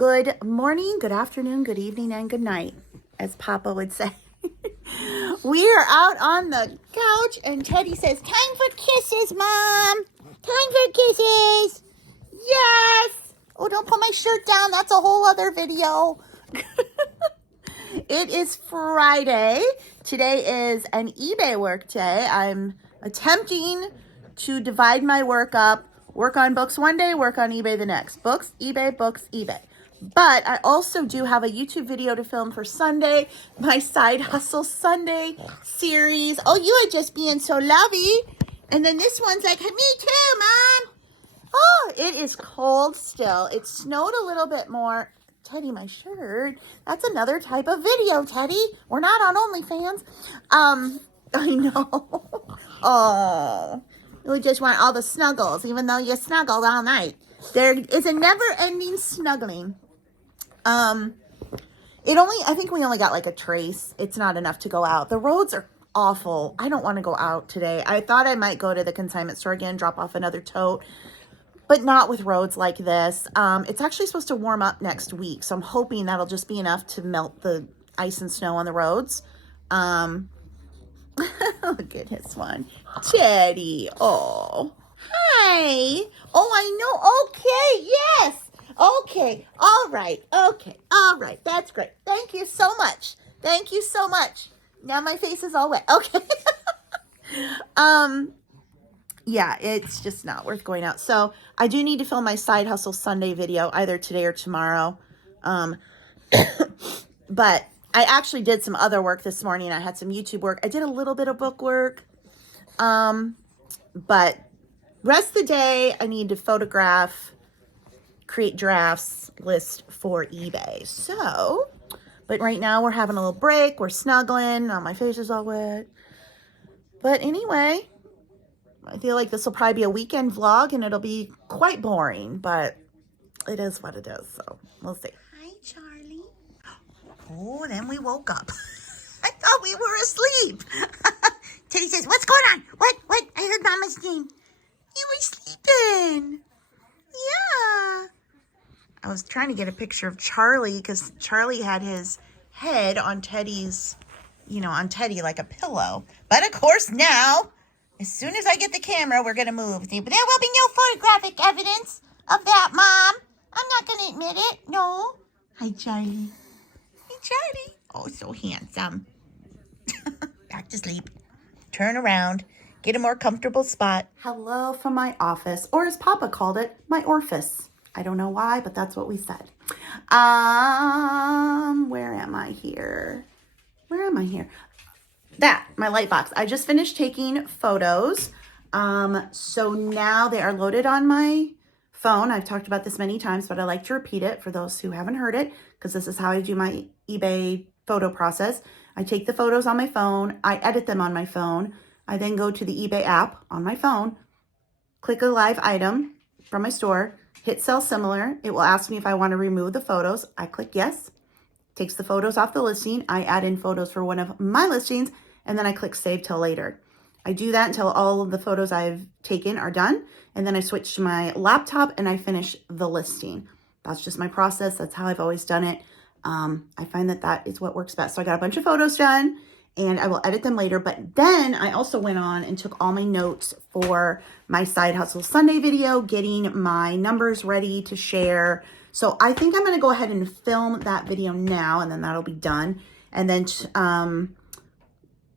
Good morning, good afternoon, good evening, and good night, as Papa would say. We are out on the couch, and Teddy says, "Time for kisses, Mom. Time for kisses." Yes. Oh, don't put my shirt down. That's a whole other video. It is Friday. Today is an eBay work day. I'm attempting to divide my work up. Work on books one day, work on eBay the next. Books, eBay, books, eBay. But I also do have a YouTube video to film for Sunday, my Side Hustle Sunday series. Oh, you are just being so lovey. And then this one's like, "Hey, me too, Mom." Oh, it is cold still. It snowed a little bit more. Teddy, my shirt. That's another type of video, Teddy. We're not on OnlyFans. I know. Oh, we just want all the snuggles, even though you snuggled all night. There is a never-ending snuggling. I think we only got like a trace. It's not enough to go out. The roads are awful. I don't want to go out today. I thought I might go to the consignment store again, drop off another tote, but not with roads like this. It's actually supposed to warm up next week, so I'm hoping that'll just be enough to melt the ice and snow on the roads. Look at this one. Teddy. Oh. Hi. Oh, I know. Okay. Yes. Okay. All right. Okay. All right. That's great. Thank you so much. Thank you so much. Now my face is all wet. Okay. Yeah, it's just not worth going out. So I do need to film my Side Hustle Sunday video either today or tomorrow. But I actually did some other work this morning. I had some YouTube work. I did a little bit of book work. But rest of the day, I need to photograph, create drafts, list for eBay. So, but right now we're having a little break. We're snuggling. Oh, my face is all wet. But anyway, I feel like this will probably be a weekend vlog and it'll be quite boring, but it is what it is. So we'll see. Hi, Charlie. Oh, then we woke up. I thought we were asleep. Teddy says, "What's going on? What? I heard Mama's name." You were sleeping. Yeah. I was trying to get a picture of Charlie because Charlie had his head on Teddy's, on Teddy like a pillow. But of course now, as soon as I get the camera, we're going to move. But there will be no photographic evidence of that, Mom. I'm not going to admit it. No. Hi, Charlie. Hey, Charlie. Oh, so handsome. Back to sleep. Turn around. Get a more comfortable spot. Hello from my office, or as Papa called it, my orifice. I don't know why, but that's what we said. Where am I here? That, my light box. I just finished taking photos. So now they are loaded on my phone. I've talked about this many times, but I like to repeat it for those who haven't heard it, because this is how I do my eBay photo process. I take the photos on my phone. I edit them on my phone. I then go to the eBay app on my phone, click a live item from my store, hit sell similar. It will ask me if I want to remove the photos. I click yes, takes the photos off the listing. I add in photos for one of my listings, and then I click save till later. I do that until all of the photos I've taken are done, and then I switch to my laptop and I finish the listing. That's just my process. That's how I've always done it. I find that is what works best. So I got a bunch of photos done, and I will edit them later. But then I also went on and took all my notes for my Side Hustle Sunday video, getting my numbers ready to share. So I think I'm going to go ahead and film that video now, and then that'll be done. And then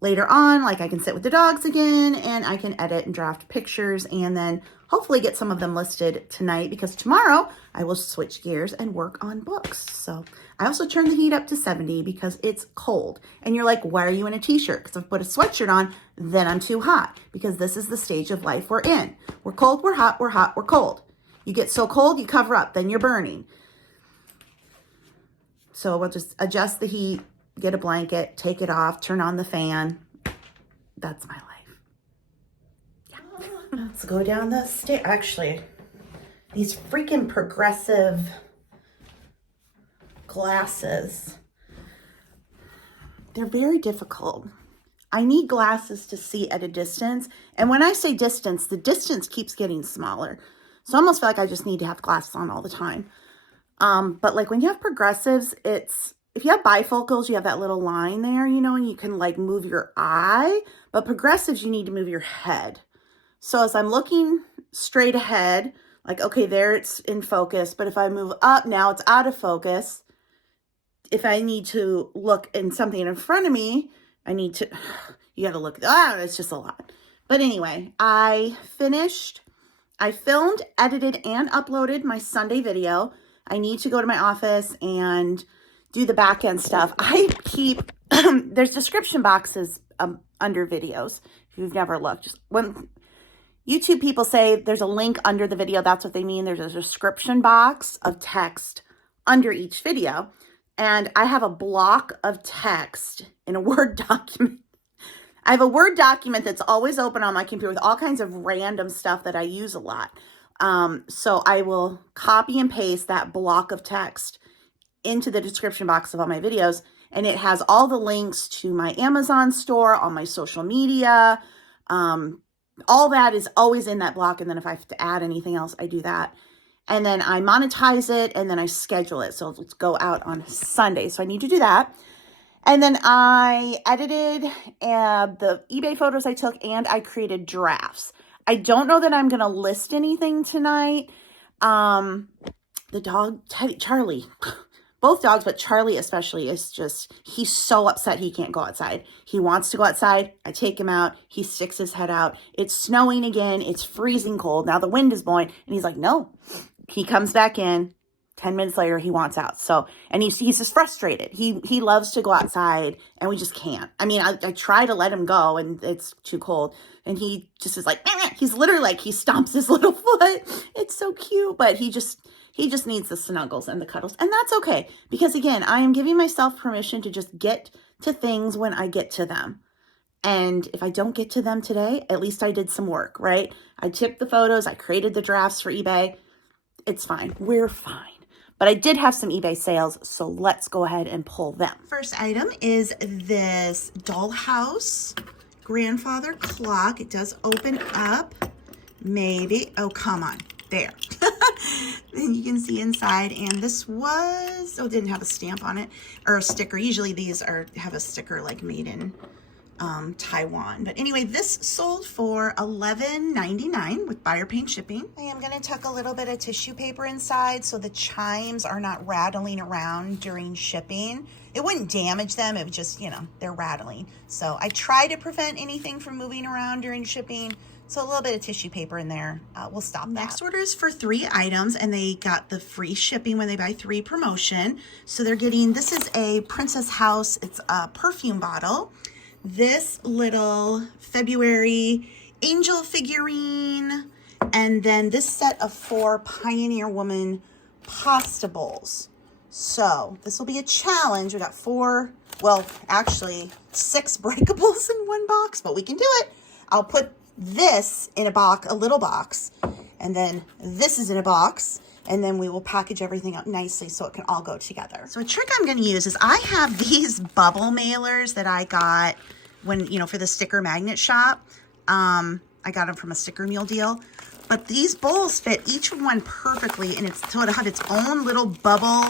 later on, I can sit with the dogs again, and I can edit and draft pictures, and then hopefully get some of them listed tonight, because tomorrow I will switch gears and work on books. So I also turned the heat up to 70 because it's cold. And you're like, why are you in a t-shirt? Because if I put a sweatshirt on, then I'm too hot, because this is the stage of life we're in. We're cold, we're hot, we're hot, we're cold. You get so cold, you cover up, then you're burning. So we'll just adjust the heat, get a blanket, take it off, turn on the fan. That's my life. Yeah. Let's go down the stairs. Actually, these freaking progressive glasses, they're very difficult. I need glasses to see at a distance. And when I say distance, the distance keeps getting smaller. So I almost feel like I just need to have glasses on all the time. But like when you have progressives, it's, if you have bifocals, you have that little line there, you know, and you can like move your eye, but progressives, you need to move your head. So as I'm looking straight ahead, like, okay, there it's in focus, but if I move up now, it's out of focus. If I need to look in something in front of me, I need to, you got to look, it's just a lot. But anyway, I finished, I filmed, edited, and uploaded my Sunday video. I need to go to my office and do the back end stuff. I keep, there's description boxes under videos. If you've never looked, just when YouTube people say there's a link under the video, that's what they mean. There's a description box of text under each video. And I have a block of text in a Word document. I have a Word document that's always open on my computer with all kinds of random stuff that I use a lot. So I will copy and paste that block of text into the description box of all my videos. And it has all the links to my Amazon store, all my social media. All that is always in that block. And then if I have to add anything else, I do that. And then I monetize it and then I schedule it. So it'll go out on Sunday. So I need to do that. And then I edited the eBay photos I took and I created drafts. I don't know that I'm going to list anything tonight. The dog, Charlie, both dogs, but Charlie especially is just, he's so upset he can't go outside. He wants to go outside. I take him out. He sticks his head out. It's snowing again. It's freezing cold. Now the wind is blowing and he's like, no. He comes back in. 10 minutes later, he wants out. So, and he's just frustrated. He loves to go outside and we just can't. I mean, I try to let him go and it's too cold. And he just is like, he's literally like, he stomps his little foot. It's so cute, but he just needs the snuggles and the cuddles. And that's okay. Because again, I am giving myself permission to just get to things when I get to them. And if I don't get to them today, at least I did some work, right? I tipped the photos. I created the drafts for eBay. It's fine. We're fine. But I did have some eBay sales, so let's go ahead and pull them. First item is this dollhouse grandfather clock. It does open up, maybe. Oh, come on. There. And you can see inside. And this was, oh, it didn't have a stamp on it or a sticker. Usually these have a sticker like made in Taiwan. But anyway, this sold for $11.99 with buyer paid shipping. I am going to tuck a little bit of tissue paper inside so the chimes are not rattling around during shipping. It wouldn't damage them. It would just, you know, they're rattling. So I try to prevent anything from moving around during shipping. So a little bit of tissue paper in there will stop that. Next order is for 3 items and they got the free shipping when they buy 3 promotion. So they're getting, this is a Princess House. It's a perfume bottle. This little February angel figurine, and then this set of 4 Pioneer Woman pasta bowls. So this will be a challenge. We got 4, well, actually 6 breakables in one box, but we can do it. I'll put this in a box, a little box, and then this is in a box. And then we will package everything up nicely so it can all go together. So a trick I'm going to use is I have these bubble mailers that I got when, you know, for the sticker magnet shop. I got them from a sticker meal deal. But these bowls fit each one perfectly. And so it'll have its own little bubble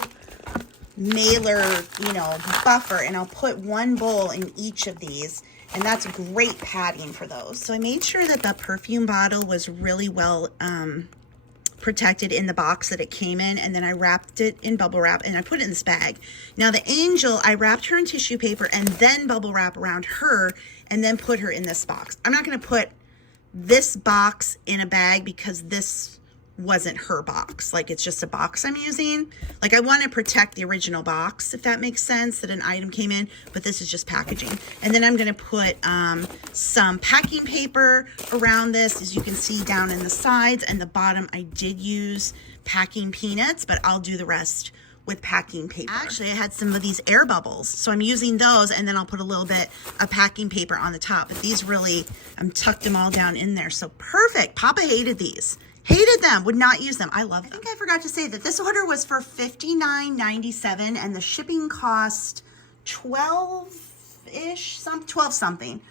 mailer, you know, buffer. And I'll put 1 bowl in each of these. And that's great padding for those. So I made sure that the perfume bottle was really well protected in the box that it came in, and then I wrapped it in bubble wrap and I put it in this bag. Now the angel, I wrapped her in tissue paper and then bubble wrap around her and then put her in this box. I'm not going to put this box in a bag because this wasn't her box. Like, it's just a box I'm using. Like, I want to protect the original box, if that makes sense, that an item came in, but this is just packaging. And then I'm going to put some packing paper around this. As you can see down in the sides and the bottom, I did use packing peanuts, but I'll do the rest with packing paper. Actually, I had some of these air bubbles, so I'm using those, and then I'll put a little bit of packing paper on the top. But these really, I'm tucked them all down in there, so perfect. Papa hated these. Hated them, would not use them. I love them. I think I forgot to say that this order was for $59.97 and the shipping cost 12-ish, 12 something.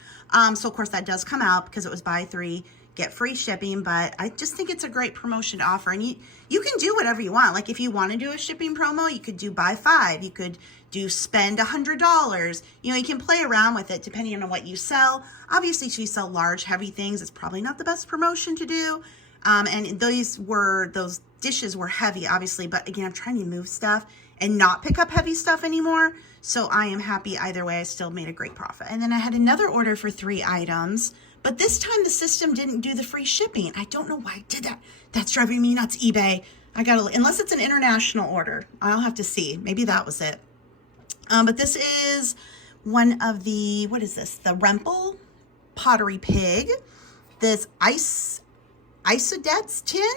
So of course that does come out because it was buy 3, get free shipping, but I just think it's a great promotion to offer. And you can do whatever you want. Like if you want to do a shipping promo, you could do buy 5. You could do spend $100. You know, you can play around with it depending on what you sell. Obviously, if you sell large, heavy things, it's probably not the best promotion to do. And those dishes were heavy, obviously. But again, I'm trying to move stuff and not pick up heavy stuff anymore. So I am happy either way. I still made a great profit. And then I had another order for 3 items, but this time the system didn't do the free shipping. I don't know why I did that. That's driving me nuts, eBay. Unless it's an international order, I'll have to see. Maybe that was it. But this is one of the, what is this? The Rempel Pottery Pig. This Isodets tin,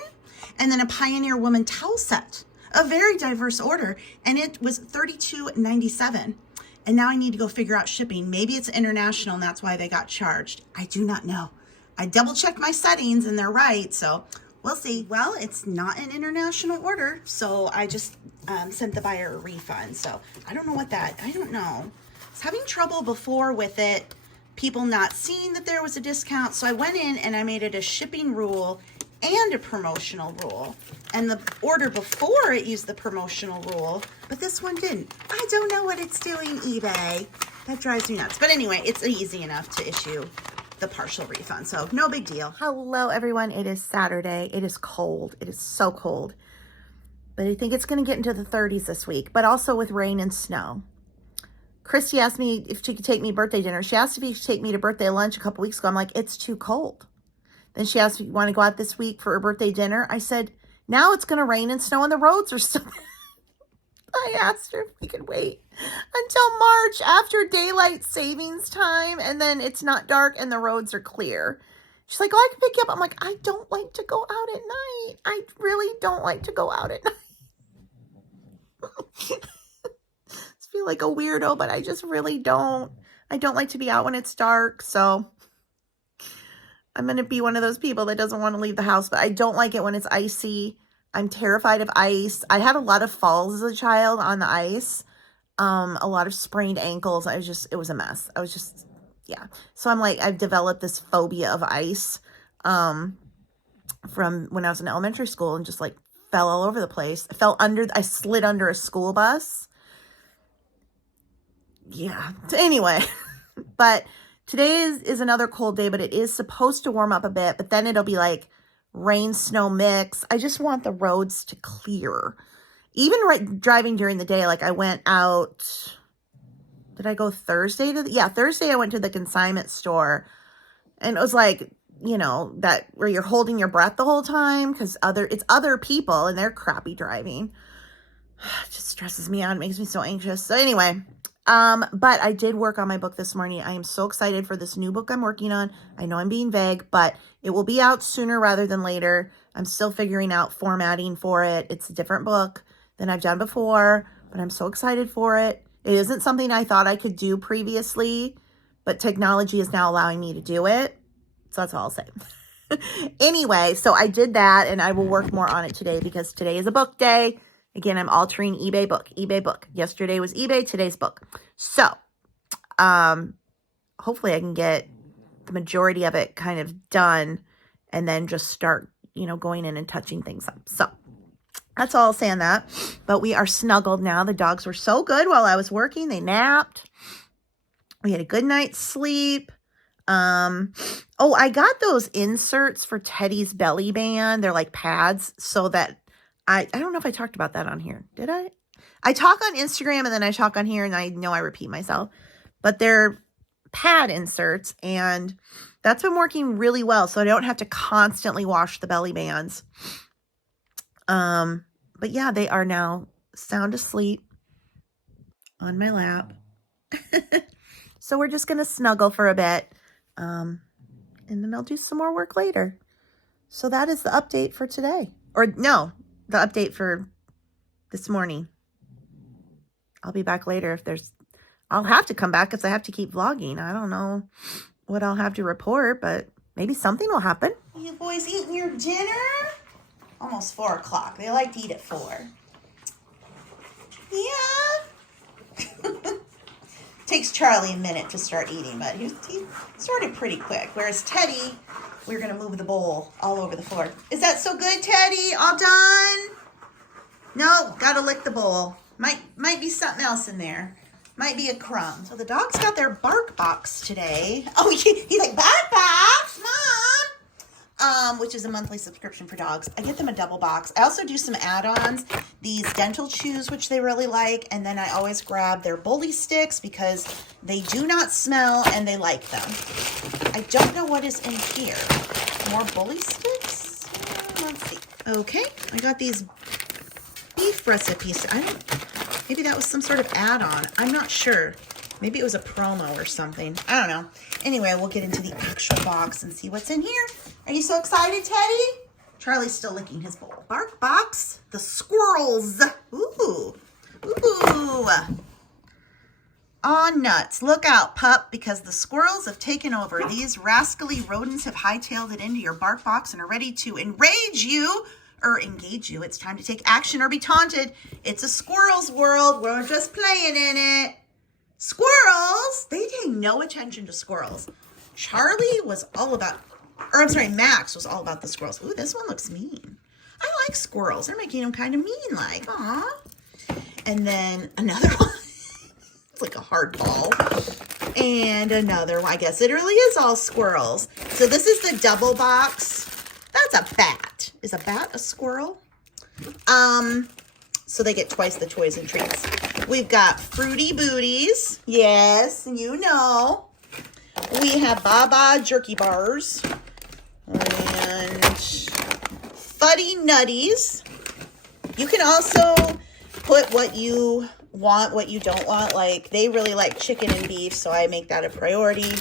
and then a Pioneer Woman towel set. A very diverse order, and it was $32.97. And now I need to go figure out shipping. Maybe it's international and that's why they got charged. I do not know. I double checked my settings and they're right, so we'll see. Well, it's not an international order, so I just sent the buyer a refund. So I don't know I don't know. I was having trouble before with it, people not seeing that there was a discount. So I went in and I made it a shipping rule and a promotional rule. And the order before it used the promotional rule, but this one didn't. I don't know what it's doing, eBay. That drives me nuts. But anyway, it's easy enough to issue the partial refund, so no big deal. Hello, everyone. It is Saturday. It is cold. It is so cold. But I think it's going to get into the 30s this week, but also with rain and snow. Christy asked me if she could take me birthday dinner. She asked if she could take me to birthday lunch a couple weeks ago. I'm like, it's too cold. Then she asked if you want to go out this week for her birthday dinner. I said, now it's going to rain and snow and the roads are still... I asked her if we could wait until March after daylight savings time and then it's not dark and the roads are clear. She's like, oh, I can pick you up. I'm like, I don't like to go out at night. I really don't like to go out at night. I feel like a weirdo, but I just really don't. I don't like to be out when it's dark, so I'm going to be one of those people that doesn't want to leave the house, but I don't like it when it's icy. I'm terrified of ice. I had a lot of falls as a child on the ice. A lot of sprained ankles. It was a mess. Yeah. So I'm like, I've developed this phobia of ice, from when I was in elementary school and just like fell all over the place. I slid under a school bus. Yeah. Anyway, but today is another cold day, but it is supposed to warm up a bit, but then it'll be like rain, snow mix. I just want the roads to clear. Even driving during the day, like I went out, did I go Thursday? Thursday I went to the consignment store and it was like, you know, that where you're holding your breath the whole time because it's other people and they're crappy driving. It just stresses me out. It makes me so anxious. So anyway, but I did work on my book this morning. I am so excited for this new book I'm working on. I know I'm being vague, but it will be out sooner rather than later. I'm still figuring out formatting for it. It's a different book than I've done before, but I'm so excited for it. It isn't something I thought I could do previously, but technology is now allowing me to do it. So that's all I'll say. Anyway, so I did that and I will work more on it today because today is a book day. Again, I'm altering eBay book. Yesterday was eBay, today's book. So, hopefully I can get the majority of it kind of done and then just start, going in and touching things up. So, that's all I'll say on that. But we are snuggled now. The dogs were so good while I was working. They napped. We had a good night's sleep. I got those inserts for Teddy's belly band. They're like pads so that I don't know if I talked about that on here. Did I? I talk on Instagram and then I talk on here and I know I repeat myself. But they're pad inserts and that's been working really well. So I don't have to constantly wash the belly bands. But yeah, they are now sound asleep on my lap. So we're just going to snuggle for a bit. And then I'll do some more work later. So that is the update for today. Or no, the update for this morning. I'll be back later I'll have to come back because I have to keep vlogging. I don't know what I'll have to report, but maybe something will happen. You boys eating your dinner? Almost 4 o'clock. They like to eat at 4. Yeah. Takes Charlie a minute to start eating, but he started pretty quick. Whereas Teddy, we're going to move the bowl all over the floor. Is that so good, Teddy? All done? No, got to lick the bowl. Might be something else in there. Might be a crumb. So the dogs got their bark box today. Oh, he's like, bark box, Mom! Which is a monthly subscription for dogs. I get them a double box. I also do some add-ons. These dental chews, which they really like. And then I always grab their bully sticks because they do not smell and they like them. I don't know what is in here. More bully sticks? Let's see. Okay, I got these beef recipes. Maybe that was some sort of add-on. I'm not sure. Maybe it was a promo or something. I don't know. Anyway, we'll get into the actual box and see what's in here. Are you so excited, Teddy? Charlie's still licking his bowl. Bark box, the squirrels. Ooh. Ooh. Aw, nuts. Look out, pup, because the squirrels have taken over. These rascally rodents have hightailed it into your bark box and are ready to enrage you or engage you. It's time to take action or be taunted. It's a squirrel's world. We're just playing in it. Squirrels? They take no attention to squirrels. Charlie was all about, Max was all about the squirrels. Ooh, this one looks mean. I like squirrels. They're making them kind of mean like. Aw. And then another one. It's like a hard ball. And another one. I guess it really is all squirrels. So this is the double box. That's a bat. Is a bat a squirrel? So they get twice the toys and treats. We've got Fruity Booties. Yes, you know. We have Baba Jerky Bars. And Fuddy Nutties. You can also put what you want, what you don't want. Like, they really like chicken and beef, so I make that a priority.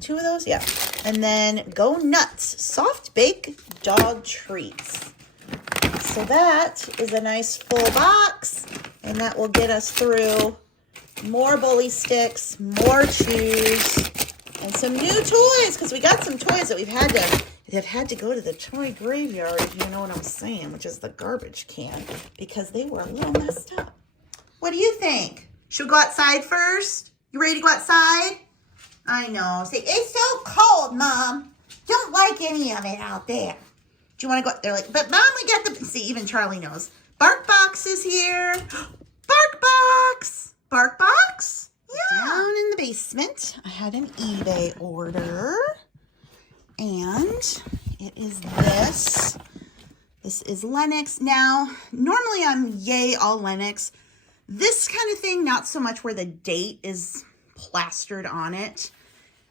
2 of those? Yeah. And then Go Nuts, soft bake dog treats. So that is a nice full box, and that will get us through more bully sticks, more chews, and some new toys, because we got some toys that have had to go to the toy graveyard, if you know what I'm saying, which is the garbage can, because they were a little messed up. What do you think? Should we go outside first? You ready to go outside? I know. Say, it's so cold, Mom. Don't like any of it out there. Do you want to go? They're like, but Mom, we got the, see, even Charlie knows. Bark Box is here. Bark Box. Bark Box? Yeah. Down in the basement, I had an eBay order. And it is this. This is Lennox. Now, normally I'm yay all Lennox. This kind of thing, not so much where the date is plastered on it.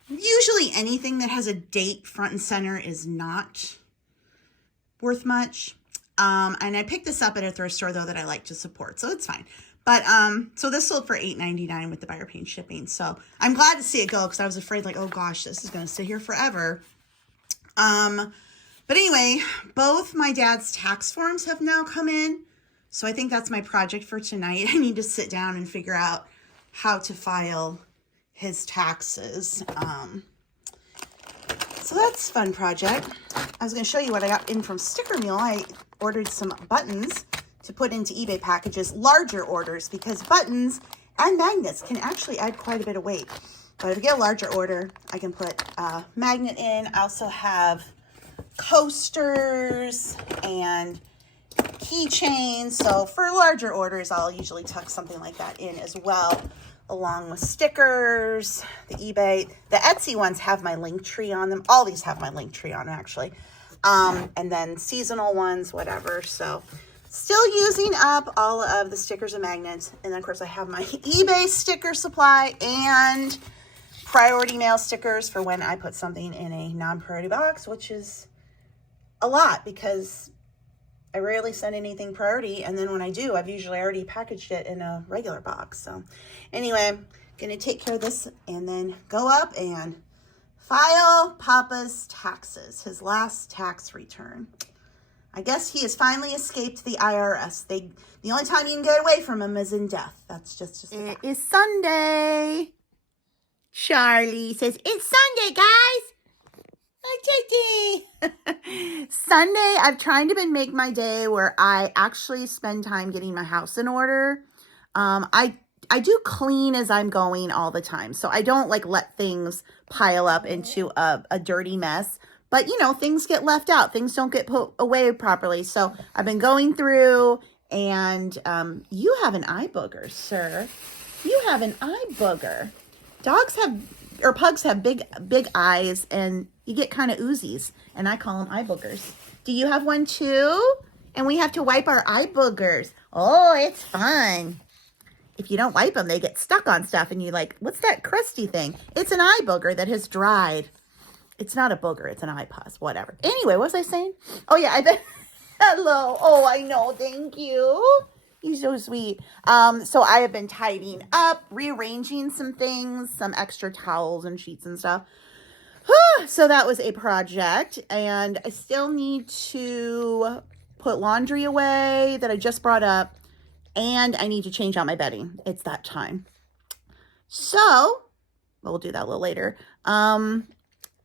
Usually anything that has a date front and center is not worth much. And I picked this up at a thrift store though that I like to support, so it's fine. But so this sold for $8.99 with the buyer paid shipping. So I'm glad to see it go because I was afraid like, oh gosh, this is going to sit here forever. But anyway, both my dad's tax forms have now come in. So I think that's my project for tonight. I need to sit down and figure out how to file his taxes. So that's a fun project. I was going to show you what I got in from Sticker Mule. I ordered some buttons to put into eBay packages, larger orders, because buttons and magnets can actually add quite a bit of weight. But if I get a larger order, I can put a magnet in. I also have coasters and keychains. So for larger orders, I'll usually tuck something like that in as well, along with stickers. The eBay, the Etsy ones have my link tree on them. All these have my link tree on actually. And then seasonal ones, whatever. So still using up all of the stickers and magnets. And then of course I have my eBay sticker supply and priority mail stickers for when I put something in a non-priority box, which is a lot because I rarely send anything priority. And then when I do, I've usually already packaged it in a regular box. So anyway, I'm going to take care of this and then go up and file Papa's taxes, his last tax return. I guess he has finally escaped the IRS. The only time you can get away from him is in death. That's just it is Sunday. Charlie says, it's Sunday, guys. Sunday, I've tried to make my day where I actually spend time getting my house in order. I do clean as I'm going all the time. So I don't like let things pile up into a dirty mess. But, things get left out. Things don't get put away properly. So I've been going through, and you have an eye booger, sir. You have an eye booger. Pugs have big eyes, and you get kind of oozies, and I call them eye boogers. Do you have one too? And we have to wipe our eye boogers. Oh, it's fun. If you don't wipe them, they get stuck on stuff, and you're like, what's that crusty thing? It's an eye booger that has dried. It's not a booger. It's an eye pus. Whatever. Anyway, what was I saying? Oh, yeah, I bet. Hello. Oh, I know. Thank you. You're so sweet. So I have been tidying up, rearranging some things, some extra towels and sheets and stuff. So that was a project, and I still need to put laundry away that I just brought up, and I need to change out my bedding. It's that time. So we'll do that a little later.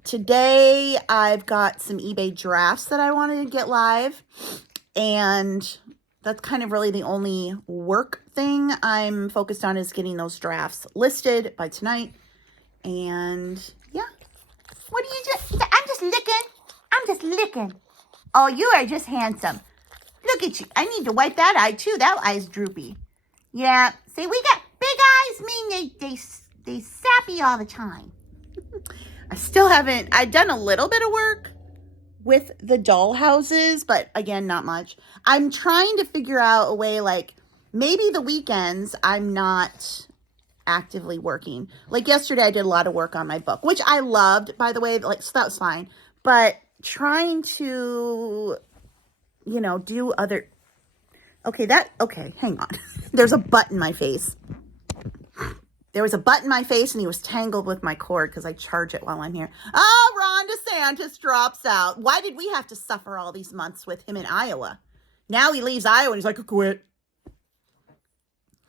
Today I've got some eBay drafts that I wanted to get live, and that's kind of really the only work thing I'm focused on, is getting those drafts listed by tonight. And yeah. What are you doing? I'm just licking. Oh, you are just handsome. Look at you. I need to wipe that eye too. That eye's droopy. Yeah. See, we got big eyes mean they sappy all the time. I've done a little bit of work with the doll houses, but again, not much. I'm trying to figure out a way, like maybe the weekends I'm not actively working. Like yesterday, I did a lot of work on my book, which I loved, by the way, like, so that was fine. But trying to, do other, okay, hang on. There's a butt in my face. There was a butt in my face, and he was tangled with my cord because I charge it while I'm here. Oh, Ron DeSantis drops out. Why did we have to suffer all these months with him in Iowa? Now he leaves Iowa, and he's like, I quit.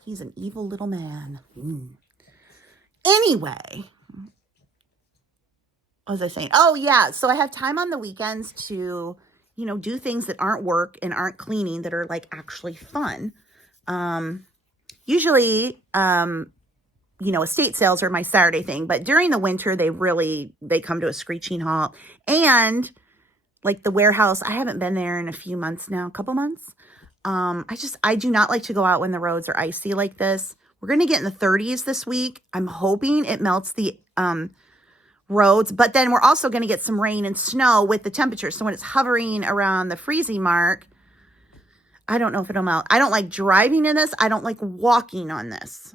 He's an evil little man. Anyway, what was I saying? Oh, yeah. So I have time on the weekends to, do things that aren't work and aren't cleaning, that are like actually fun. Usually, estate sales are my Saturday thing, but during the winter, they come to a screeching halt. And like the warehouse, I haven't been there in a few months now, a couple months. I do not like to go out when the roads are icy like this. We're going to get in the 30s this week. I'm hoping it melts the roads, but then we're also going to get some rain and snow with the temperature. So when it's hovering around the freezing mark, I don't know if it'll melt. I don't like driving in this. I don't like walking on this.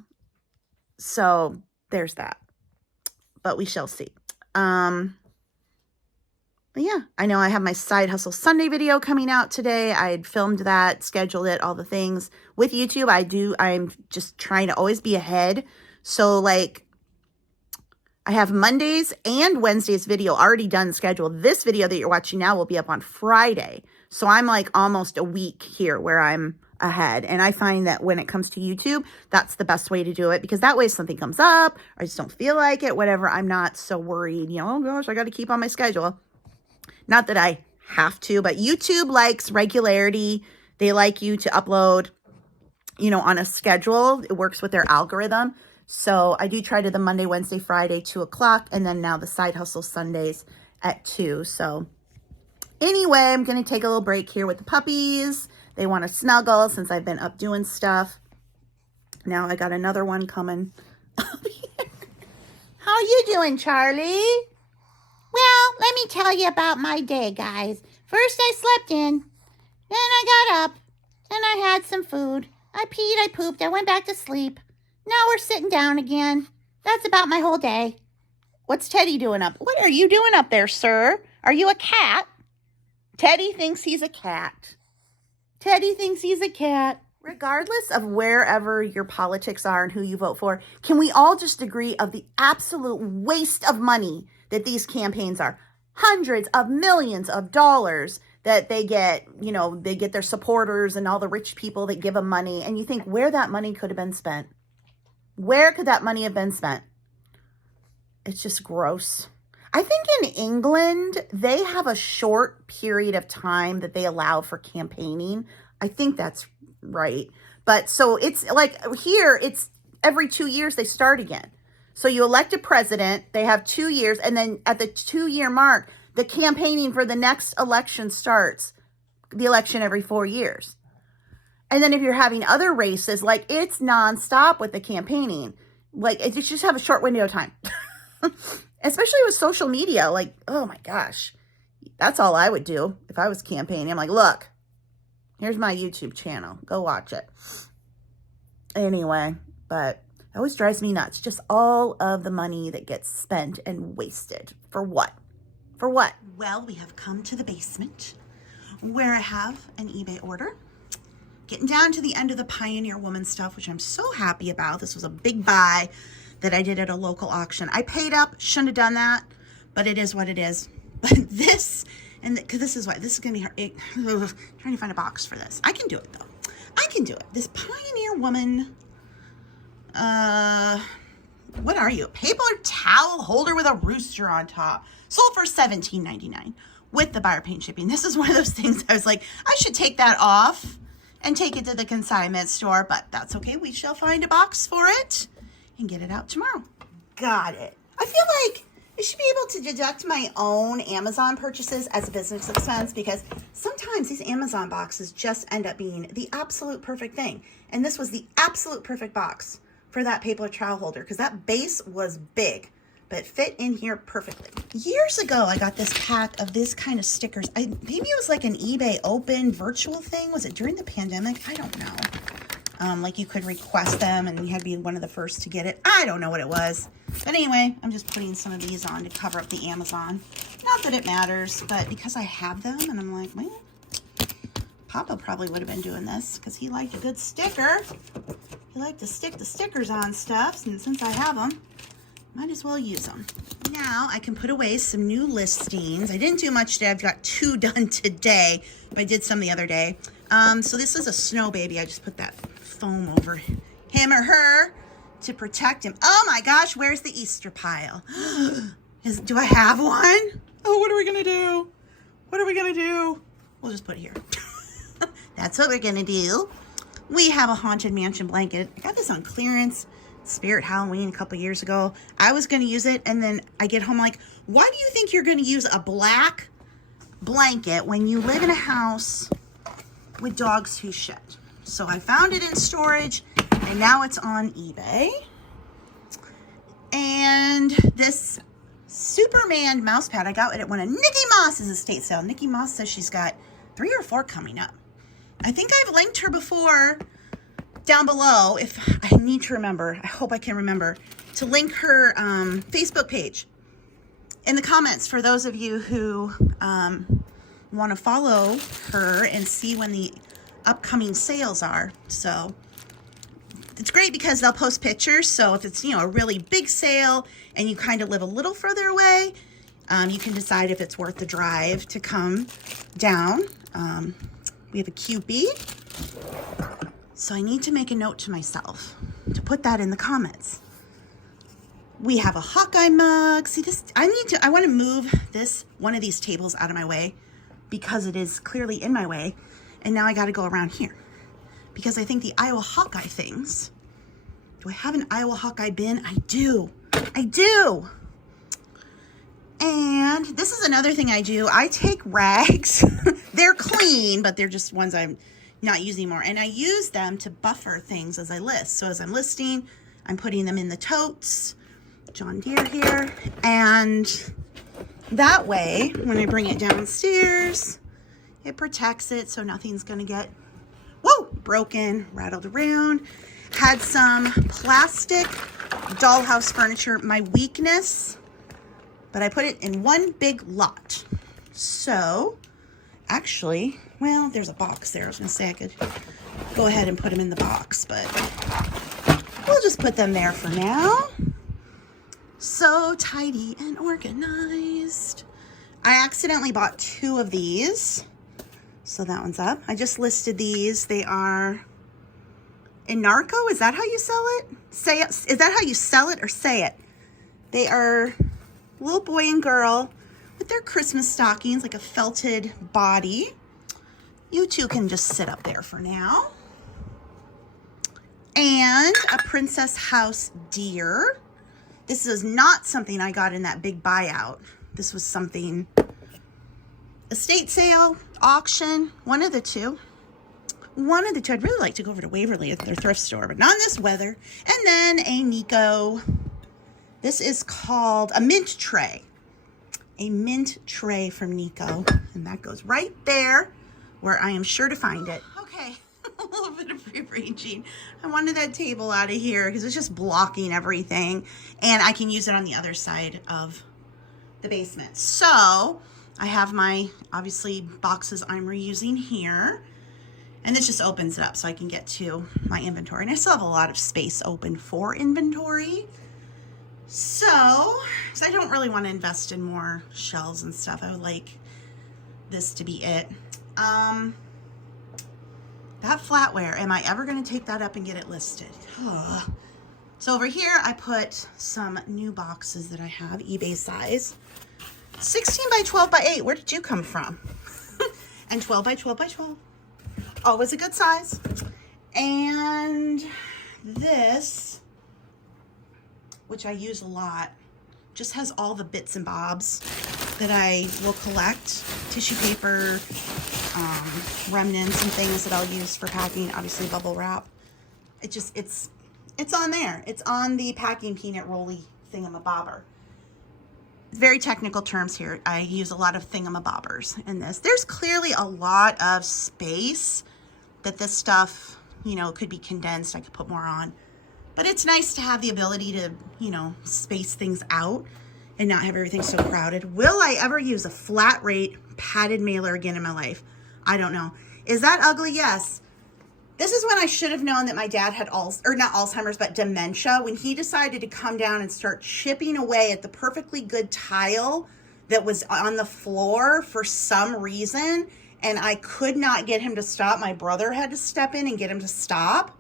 So there's that, but we shall see. But yeah, I know I have my Side Hustle Sunday video coming out today. I had filmed that, scheduled it, all the things. With YouTube, I'm just trying to always be ahead. So like, I have Mondays and Wednesdays video already done scheduled. This video that you're watching now will be up on Friday. So I'm like almost a week here where I'm ahead. And I find that when it comes to YouTube, that's the best way to do it, because that way if something comes up, or I just don't feel like it, whatever, I'm not so worried, oh gosh, I got to keep on my schedule. Not that I have to, but YouTube likes regularity. They like you to upload, on a schedule. It works with their algorithm. So I do try to the Monday, Wednesday, Friday, 2:00. And then now the Side Hustle Sundays at 2. So anyway, I'm going to take a little break here with the puppies. They want to snuggle since I've been up doing stuff. Now I got another one coming. How you doing, Charlie? Well, let me tell you about my day, guys. First, I slept in. Then I got up. Then I had some food. I peed, I pooped, I went back to sleep. Now we're sitting down again. That's about my whole day. What's Teddy doing up? What are you doing up there, sir? Are you a cat? Teddy thinks he's a cat. Teddy thinks he's a cat. Regardless of wherever your politics are and who you vote for, can we all just agree of the absolute waste of money that these campaigns are? Hundreds of millions of dollars that they get, they get their supporters and all the rich people that give them money. And you think where that money could have been spent. Where could that money have been spent? It's just gross. I think in England, they have a short period of time that they allow for campaigning. I think that's right. But so it's like here, it's every 2 years they start again. So you elect a president, they have 2 years, and then at the 2-year mark, The campaigning for the next election starts, the election every 4 years. And then if you're having other races, like it's nonstop with the campaigning. Like it just have a short window of time. Especially with social media. Like, oh my gosh. That's all I would do if I was campaigning. I'm like, look, here's my YouTube channel. Go watch it. Anyway, but it always drives me nuts. Just all of the money that gets spent and wasted. For what? For what? Well, we have come to the basement where I have an eBay order. Getting down to the end of the Pioneer Woman stuff, which I'm so happy about. This was a big buy that I did at a local auction. I paid up, shouldn't have done that, but it is what it is. But this, and because this is what, this is going to be hard. Trying to find a box for this. I can do it though. I can do it. This Pioneer Woman, what are you? A paper towel holder with a rooster on top. Sold for $17.99 with the buyer paint shipping. This is one of those things I was like, I should take that off and take it to the consignment store, but that's okay. We shall find a box for it and get it out tomorrow. Got it. I feel like I should be able to deduct my own Amazon purchases as a business expense because sometimes these Amazon boxes just end up being the absolute perfect thing. And this was the absolute perfect box for that paper trowel holder because that base was big, but it fit in here perfectly. Years ago, I got this pack of this kind of stickers. Maybe it was like an eBay open virtual thing. Was it during the pandemic? I don't know. Like you could request them and you had to be one of the first to get it. I don't know what it was. But anyway, I'm just putting some of these on to cover up the Amazon. Not that it matters, but because I have them and I'm like, well, Papa probably would have been doing this because he liked a good sticker. He liked to stick the stickers on stuff, and since I have them, might as well use them. Now I can put away some new listings. I didn't do much today. I've got 2 done today, but I did some the other day. So this is a snow baby. I just put that foam over him or her to protect him. Oh my gosh, where's the Easter pile? Do I have one? Oh, what are we gonna do? What are we gonna do? We'll just put it here. That's what we're gonna do. We have a Haunted Mansion blanket. I got this on clearance. Spirit Halloween a couple years ago. I was going to use it, and then I get home like, why do you think you're going to use a black blanket when you live in a house with dogs who shed? So I found it in storage, and now it's on eBay. And this Superman mouse pad, I got it at one of Nikki Moss's estate sale. Nikki Moss says she's got 3 or 4 coming up. I think I've linked her before down below, if I need to remember, I hope I can remember, to link her Facebook page in the comments for those of you who want to follow her and see when the upcoming sales are. So it's great because they'll post pictures. So if it's, you know, a really big sale and you kind of live a little further away, you can decide if it's worth the drive to come down. We have a Cupid. So I need to make a note to myself to put that in the comments. We have a Hawkeye mug. See this, I want to move one of these tables out of my way because it is clearly in my way. And now I got to go around here because I think the Iowa Hawkeye things, do I have an Iowa Hawkeye bin? I do. And this is another thing I do. I take rags. They're clean, but they're just ones I'm not using more. And I use them to buffer things as I list. So as I'm listing, I'm putting them in the totes. John Deere here. And that way, when I bring it downstairs, it protects it so nothing's going to get, broken, rattled around. Had some plastic dollhouse furniture. My weakness, but I put it in one big lot. So, actually, well, there's a box there. I was going to say I could go ahead and put them in the box, but we'll just put them there for now. So tidy and organized. I accidentally bought 2 of these. So that one's up. I just listed these. They are Inarco. Is that how you sell it? Say it. Is that how you sell it or say it? They are little boy and girl with their Christmas stockings, like a felted body. You two can just sit up there for now. And a Princess House deer. This is not something I got in that big buyout. This was something estate sale, auction, one of the two. One of the two. I'd really like to go over to Waverly at their thrift store, but not in this weather. And then a Nico. This is called a mint tray. A mint tray from Nico. And that goes right there where I am sure to find it. Okay, a little bit of rearranging. I wanted that table out of here because it's just blocking everything. And I can use it on the other side of the basement. So I have my, obviously, boxes I'm reusing here. And this just opens it up so I can get to my inventory. And I still have a lot of space open for inventory. So, because I don't really want to invest in more shelves and stuff. I would like this to be it. That flatware, am I ever going to take that up and get it listed? Ugh. So over here, I put some new boxes that I have, eBay size. 16 by 12 by 8. Where did you come from? And 12 by 12 by 12. Always a good size. And this, which I use a lot, just has all the bits and bobs that I will collect. Tissue paper, remnants and things that I'll use for packing. Obviously bubble wrap. It's on there. It's on the packing peanut rolly thingamabobber. Very technical terms here. I use a lot of thingamabobbers in this. There's clearly a lot of space that this stuff, you know, could be condensed. I could put more on. But it's nice to have the ability to, you know, space things out and not have everything so crowded. Will I ever use a flat rate padded mailer again in my life? I don't know. Is that ugly? Yes. This is when I should have known that my dad had not Alzheimer's, but dementia. When he decided to come down and start chipping away at the perfectly good tile that was on the floor for some reason, and I could not get him to stop. My brother had to step in and get him to stop.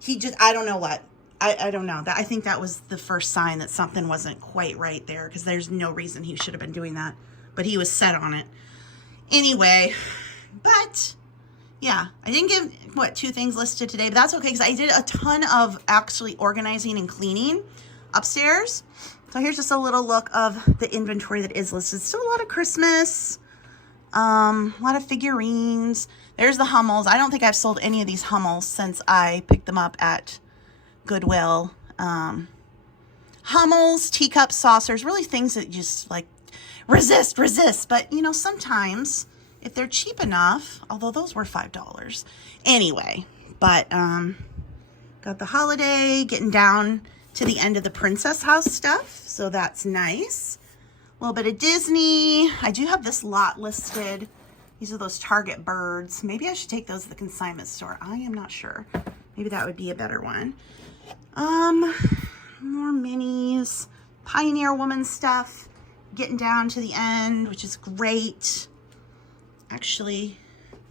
He just, I don't know what. I don't know. I think that was the first sign that something wasn't quite right there, because there's no reason he should have been doing that. But he was set on it. Anyway, but yeah, I didn't give, 2 things listed today, but that's okay because I did a ton of actually organizing and cleaning upstairs. So here's just a little look of the inventory that is listed. Still a lot of Christmas, a lot of figurines. There's the Hummels. I don't think I've sold any of these Hummels since I picked them up at Goodwill. Hummels, teacups, saucers, really things that just like resist. But, you know, sometimes if they're cheap enough, although those were $5 anyway, but got the holiday, getting down to the end of the princess house stuff, so that's nice. A little bit of Disney. I do have this lot listed. These are those Target birds. Maybe I should take those to the consignment store. I am not sure. Maybe that would be a better one. More minis, Pioneer Woman stuff, getting down to the end, which is great. Actually,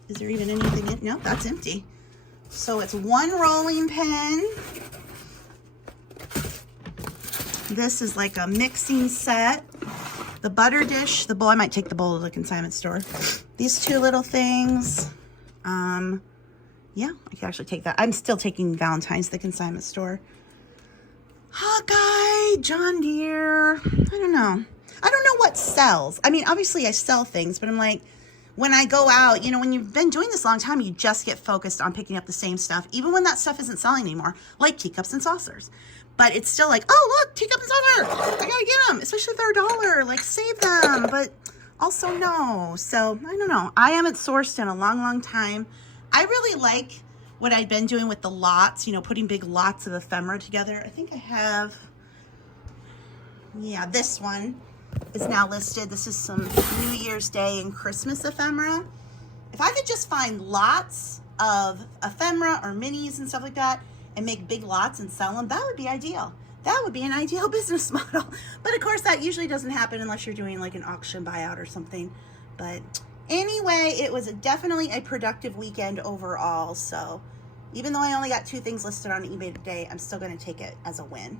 is there even anything in? No, that's empty. So it's one rolling pin. This is like a mixing set. The butter dish, the bowl. I might take the bowl to the consignment store. These 2 little things. Yeah, I can actually take that. I'm still taking Valentine's to the consignment store. Hawkeye, John Deere. I don't know. I don't know what sells. I mean, obviously I sell things, but I'm like, when I go out, you know, when you've been doing this a long time, you just get focused on picking up the same stuff, even when that stuff isn't selling anymore, like teacups and saucers. But it's still like, oh, look, teacups and saucers. I gotta get them, especially if they're $1. Like, save them, but also no. So, I don't know. I haven't sourced in a long time. I really like what I've been doing with the lots, you know, putting big lots of ephemera together. I think I have, yeah, this one is now listed. This is some New Year's Day and Christmas ephemera. If I could just find lots of ephemera or minis and stuff like that and make big lots and sell them, that would be ideal. That would be an ideal business model. But of course, that usually doesn't happen unless you're doing like an auction buyout or something. But anyway, it was definitely a productive weekend overall. So even though I only got 2 things listed on eBay today, I'm still going to take it as a win.